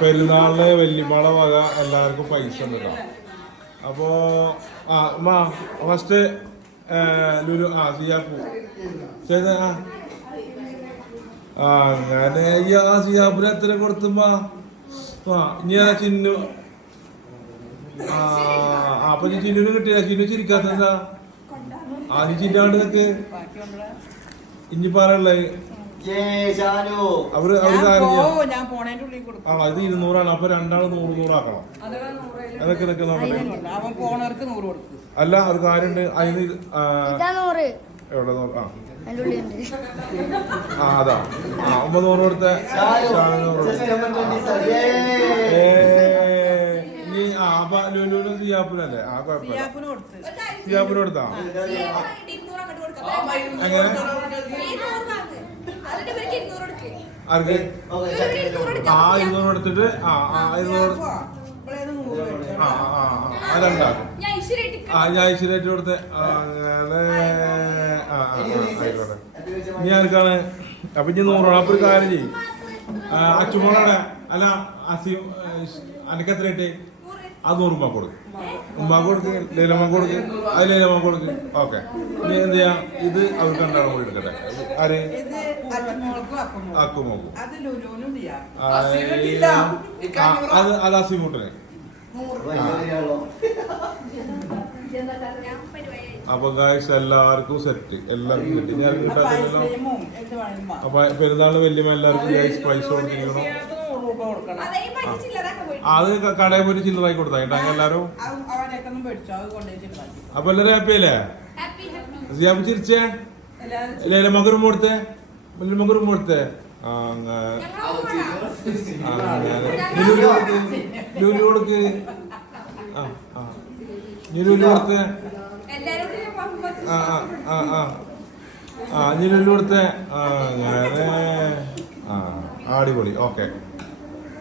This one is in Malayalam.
പെരുന്നാളിന് വല്യമ്മള വക എല്ലാവർക്കും പൈസ ഉണ്ടല്ലോ. അപ്പോ ഫസ്റ്റ് ലുലു സിയാപ്പു ചെയ്ത അങ്ങനെ സിയാപ്പിന് എത്ര കൊടുത്തുമ്മാ ഇനി ചിന്നു അപ്പൊ ചിന്നുവിന് കിട്ടില്ല. ചിന്നു ചിരിക്കാത്തെന്താ? നീ ചിന്നാണ്ട് നിക്ക് ഇനി പറയല്ലേ. ഇത് 200 അപ്പൊ രണ്ടാള് 100 ആക്കണം. അതൊക്കെ അല്ല ഒരു കാര്യണ്ട് അതിന് എവിടെ അതാ 900 കൊടുത്ത ലുലുവിന് സിയാപ്പിനല്ലേ? കുഴപ്പമില്ല. സിയാപ്പിന് കൊടുത്താ എങ്ങനെ? ആർക്ക് 200 എടുത്തിട്ട് 200 അതെന്താക്കും ഞാൻ ഐശ്വര്യായിട്ട് കൊടുത്ത അങ്ങനെ ആയിക്കോട്ടെ. ഇനി ആർക്കാണ്? അപ്പൊ ഇനി 100. അപ്പൊ ഒരു കാര്യം ചെയ്യും. അച്ചുമോളോടെ അല്ല അസീം അനക്ക് എത്ര ഇട്ടേ? അത് 100 ഉമ്മ കൊടുക്കും. ഉമ്മാക്ക് കൊടുക്ക്, ലൈലമ്മ കൊടുക്ക്, അത് ലൈലമ്മ കൊടുക്ക്. ഓക്കെ. ഇനി എന്ത് ചെയ്യാം? ഇത് അവർക്ക് രണ്ടാളും കൂടി എടുക്കട്ടെ. ആര്? അക്കുമോക്കും. അത് അസീമൂട്ടിന്. അപ്പൊ ഗായ്സ് എല്ലാവർക്കും സെറ്റ്, എല്ലാവർക്കും കിട്ടി. ഞാൻ കിട്ടാത്തല്ലോ. അപ്പൊ പെരുന്നാളിന് വല്യമ്മ എല്ലാവർക്കും ഗായ്സ് പൈസ കൊടുത്തിരിക്കണം. അത് കടയിൽ പോയി ചില്ലറായി കൊടുത്താ കേട്ടോ എല്ലാരും. അപ്പൊ എല്ലാരും ഹാപ്പി അല്ലേ? സിയാബ് ചിരിച്ചേ? ലൈലമ്മക്ക് കൊടുത്തേ, വല്യമ്മക്ക് കൊടുത്തേ. ലുലു കൊടുക്ക്. ലുലു കൊടുത്തേ. ലുലു കൊടുത്തേ. അങ്ങനെ അടിപൊളി. ഓക്കെ.